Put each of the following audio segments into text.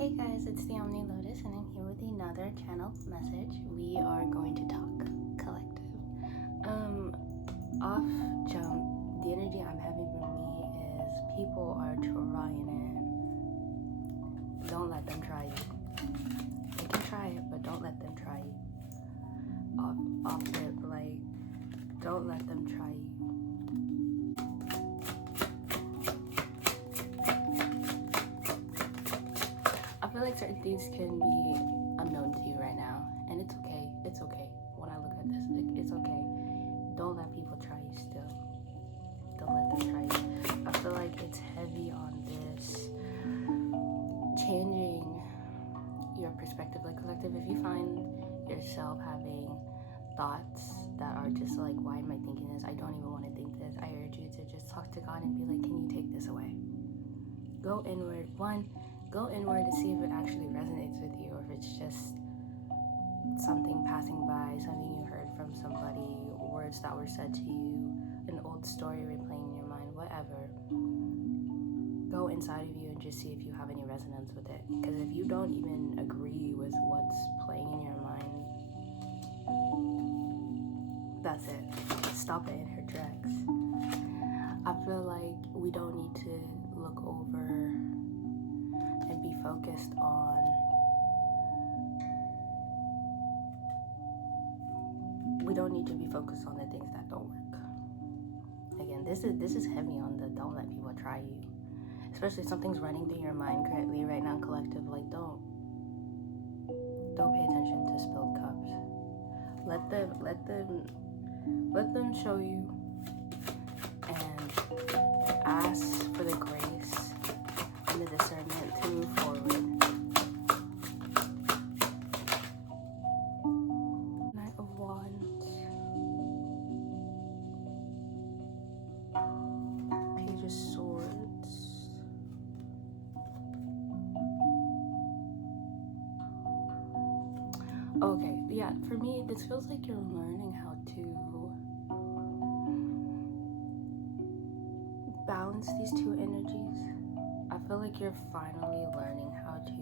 Hey guys, it's the Omni Lotus, and I'm here with another channel message. We are going to talk collective. Off jump, the energy I'm having for me is people are trying it. Don't let them try you. They can try it, but don't let them try you. Off rip, like, don't let them try you. I feel like certain things can be unknown to you right now, and it's okay. It's okay. When I look at this, it's okay. Don't let people try you still. Don't let them try you. I feel like it's heavy on this changing your perspective. Like collective, if you find yourself having thoughts that are just like, why am I thinking this? I don't even want to think this. I urge you to just talk to God and be like, can you take this away? Go inward. Go inward to see if it actually resonates with you, or if it's just something passing by, something you heard from somebody, words that were said to you, an old story replaying in your mind, whatever. Go inside of you and just see if you have any resonance with it. Because if you don't even agree with what's playing in your mind, that's it. Stop it in her tracks. I feel like we don't need to look over and be focused on the things that don't work. Again, this is heavy on the don't let people try you. Especially if something's running through your mind currently right now, collective, like don't pay attention to spilled cups. Let them show you, and ask for the grace and the discernment to move forward. Knight of Wands, Page of Swords, okay, yeah, for me this feels like you're learning how to balance these two energies. I feel like you're finally learning how to,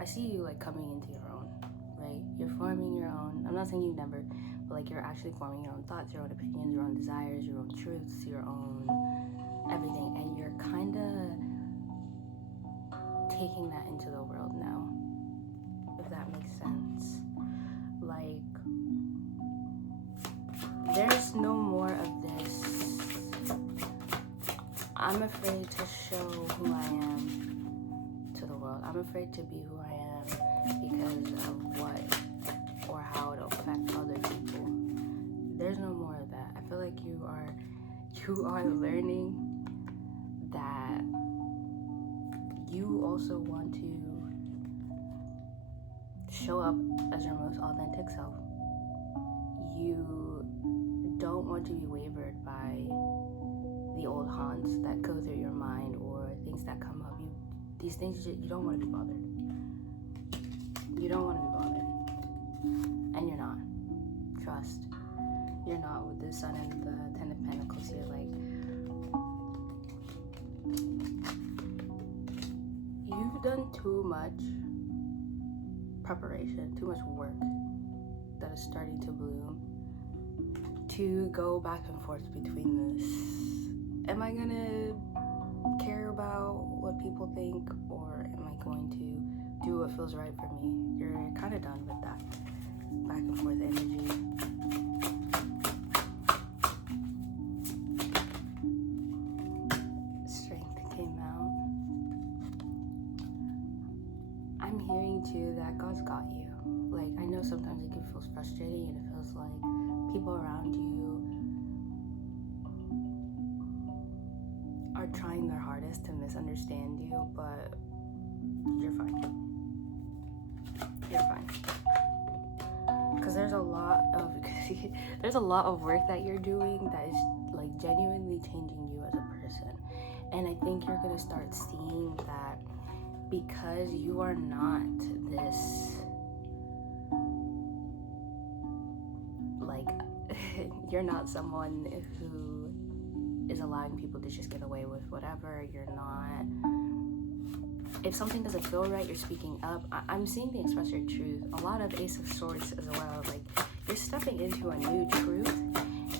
I see you like coming into your own, right? You're forming your own, I'm not saying you never, but like you're actually forming your own thoughts, your own opinions, your own desires, your own truths, your own everything, and you're kind of taking that into the world now, if that makes sense. Like, there's no more of this, I'm afraid to show who I am to the world. I'm afraid to be who I am because of what or how it'll affect other people. There's no more of that. I feel like you are learning that you also want to show up as your most authentic self. You don't want to be wavered by the old haunts that go through your mind or things that come up. These things, you don't want to be bothered. You don't want to be bothered. And you're not. Trust. You're not. With the Sun and the Ten of Pentacles here, like, you've done too much preparation, too much work that is starting to bloom to go back and forth between this. Am I gonna care about what people think, or am I going to do what feels right for me? You're kind of done with that back and forth energy. Strength came out. I'm hearing too that God's got you. Like, I know sometimes it can feel frustrating and it feels like people around you are trying their hardest to misunderstand you, but you're fine. You're fine. Because there's a lot of work that you're doing that is like genuinely changing you as a person. And I think you're gonna start seeing that because you are not this, like, you're not someone who is allowing people to just get away with whatever. You're not if something doesn't feel right, you're speaking up. I'm seeing the express your truth. A lot of Ace of Swords as well. Like, you're stepping into a new truth.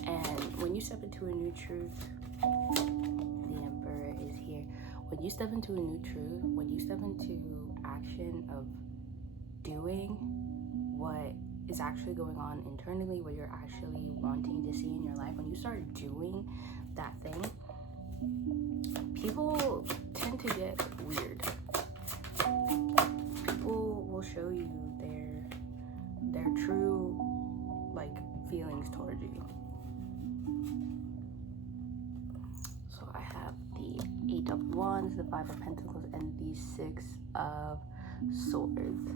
And when you step into a new truth, the Emperor is here. When you step into a new truth, when you step into action of doing what is actually going on internally, what you're actually wanting to see in your life, when you start doing that thing, people tend to get weird. People will show you their true, like, feelings towards you. So I have the 8 of Wands, the 5 of Pentacles, and the 6 of Swords.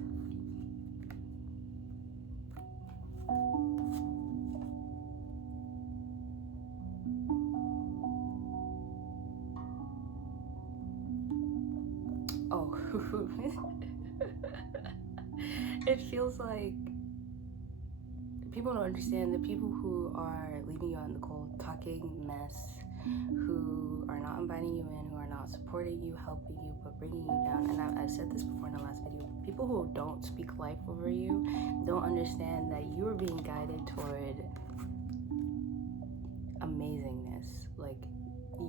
Oh, it feels like people don't understand the people who are leaving you out in the cold, talking mess, who are not inviting you in, who are not supporting you, helping you, but bringing you down. And I've said this before in the last video. People who don't speak life over you don't understand that you are being guided toward amazingness. Like,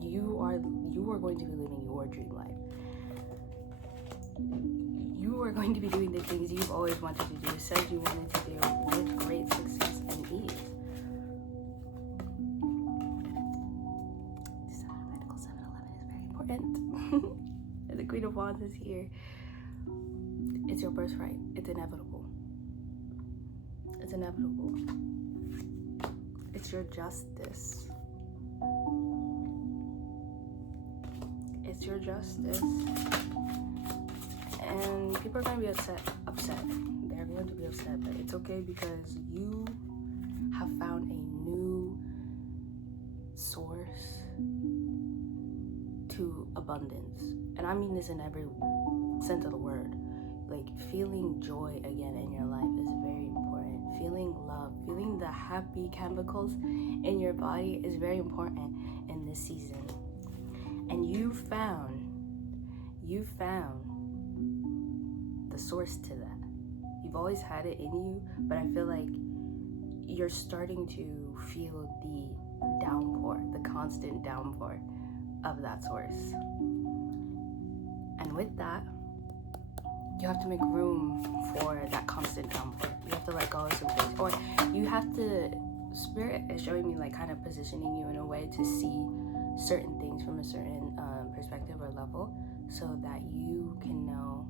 you are going to be living your dream life. You are going to be doing the things you've always wanted to do, said you wanted to do, with great success and ease. 711 is very important. And the Queen of Wands is here. It's your birthright. It's inevitable. It's inevitable. It's your justice. It's your justice. And people are going to be upset. They're going to be upset, but it's okay because you have found a new source to abundance. And I mean this in every sense of the word. Like, feeling joy again in your life is very important. Feeling love, feeling the happy chemicals in your body is very important in this season. And you found the source to that. You've always had it in you, but I feel like you're starting to feel the downpour, the constant downpour of that source. And with that, you have to make room for that constant downpour. You have to let go of some things, or you have to, Spirit is showing me, like, kind of positioning you in a way to see certain things from a certain perspective or level, so that you can know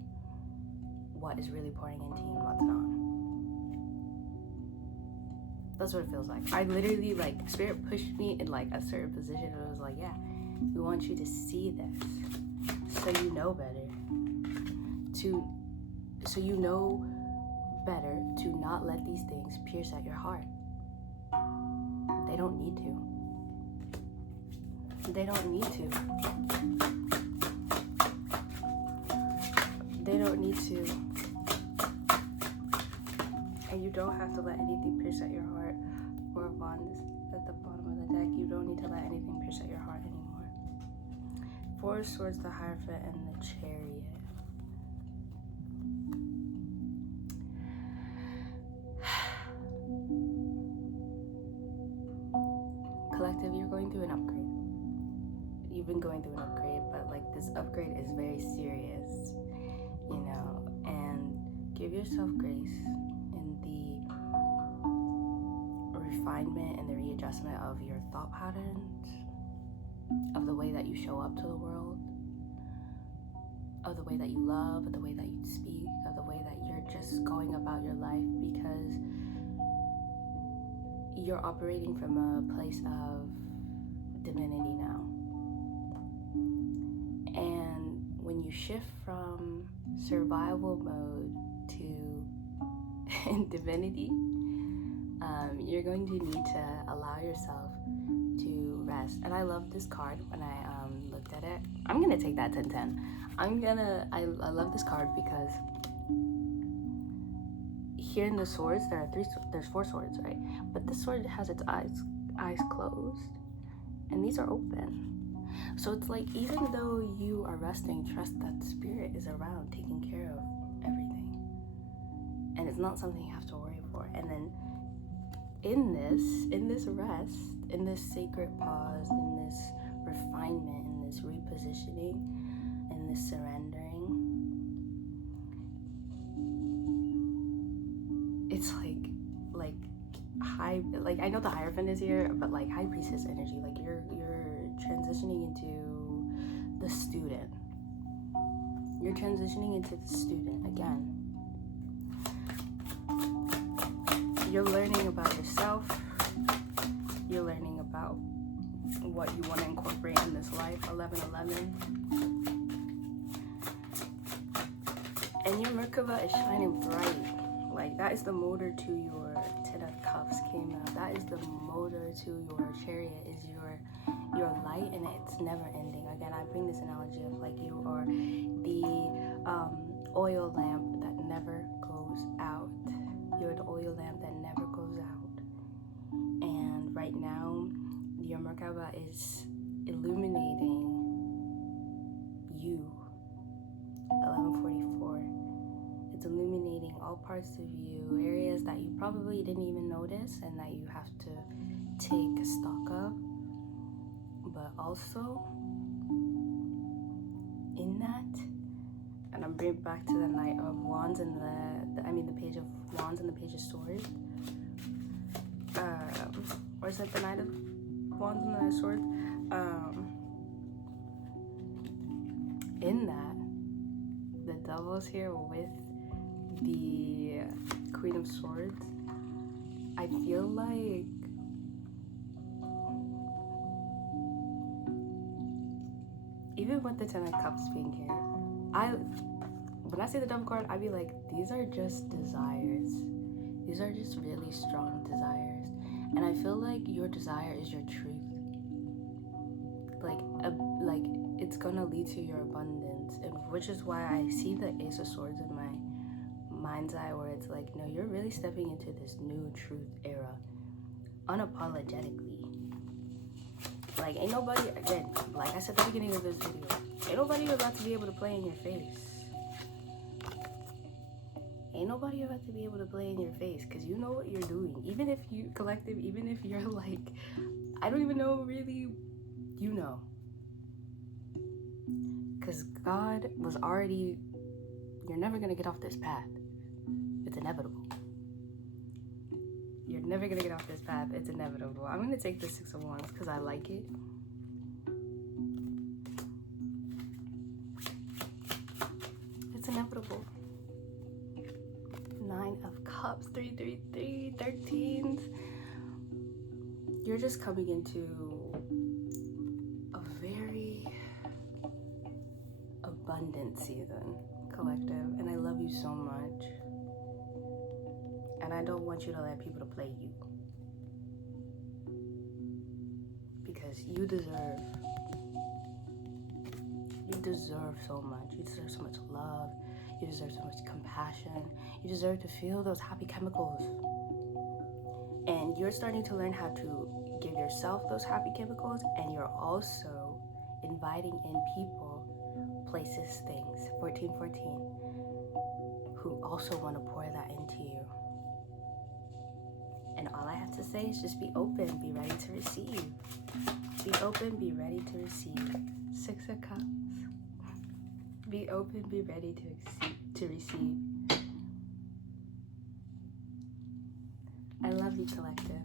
what is really pouring into you and what's not. That's what it feels like. I literally, like, Spirit pushed me in, like, a certain position, and it was like, yeah, we want you to see this so you know better, so you know better to not let these things pierce at your heart. They don't need to. They don't need to. They don't need to. And you don't have to let anything pierce at your heart. Four of Wands at the bottom of the deck. You don't need to let anything pierce at your heart anymore. Four of Swords, the Hierophant, and the Chariot. Collective, you're going through an upgrade. You've been going through an upgrade, but, like, this upgrade is very serious, you know, and give yourself grace in the refinement and the readjustment of your thought patterns, of the way that you show up to the world, of the way that you love, of the way that you speak, of the way that you're just going about your life, because you're operating from a place of divinity now. And when you shift from survival mode to divinity, you're going to need to allow yourself to rest. And I love this card when I looked at it. I'm gonna take that 10-10. I love this card because here in the swords, there's 4 swords, right? But this sword has its eyes closed, and these are open. So it's like, even though you are resting, trust that spirit is around taking care of everything. And it's not something you have to worry for. And then in this rest, in this sacred pause, in this refinement, in this repositioning, in this surrendering, it's like high, like, I know the Hierophant is here, but like High Priestess energy, like you're transitioning into the student. You're transitioning into the student again. You're learning about yourself. You're learning about what you want to incorporate in this life. 1111. And your Merkaba is shining bright. Like, that is the motor to your Ten of Cups came out. That is the motor to your Chariot, is your light, and it's never ending. Again, I bring this analogy of like you are the oil lamp that never goes out. You're the oil lamp that never goes out. And right now, your Merkaba is illuminating you. 1144. It's illuminating all parts of you, areas that you probably didn't even notice and that you have to take stock of. But also, in that, and I'm bringing back to the Knight of Wands and the Page of Wands and the Page of Swords. Or is it the Knight of Wands and the Swords? In that, the Devil's here with the Queen of Swords. I feel like even with the Ten of Cups being here, when I say the Devil card, I be like, these are just desires. These are just really strong desires. And I feel like your desire is your truth. Like it's gonna lead to your abundance, and which is why I see the Ace of Swords in my mind's eye, where it's like, no, you're really stepping into this new truth era unapologetically. Like, ain't nobody, again, like I said at the beginning of this video, ain't nobody about to be able to play in your face. Ain't nobody about to be able to play in your face, because you know what you're doing. Even if you, collective, even if you're like, I don't even know really, you know. Because God was already, you're never going to get off this path. It's inevitable. You're never going to get off this path. It's inevitable. I'm going to take the Six of Wands because I like it. It's inevitable. Nine of Cups, 333, 13s. You're just coming into a very abundant season, collective, and I love you so much. And I don't want you to let people to play you, because you deserve so much. You deserve so much love. You deserve so much compassion. You deserve to feel those happy chemicals. And you're starting to learn how to give yourself those happy chemicals, and you're also inviting in people, places, things, 1414, who also want to pour that into you. And all I have to say is just be open, be ready to receive. Be open, be ready to receive. Six of Cups. Be open, be ready to receive. I love you, collective.